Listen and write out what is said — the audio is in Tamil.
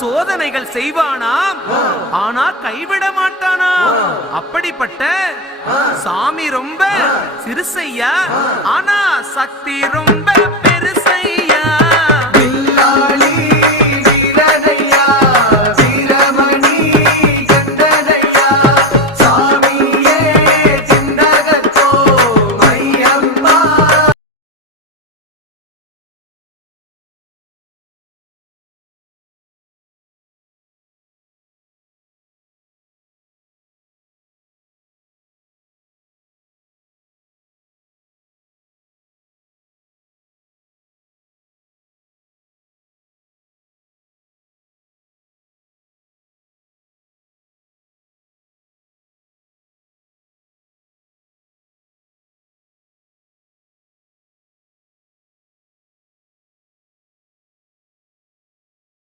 சோதனைகள் செய்வானாம், ஆனா கைவிட மாட்டானாம். அப்படிப்பட்ட சாமி ரொம்ப சிறுசையா, ஆனா சக்தி ரொம்ப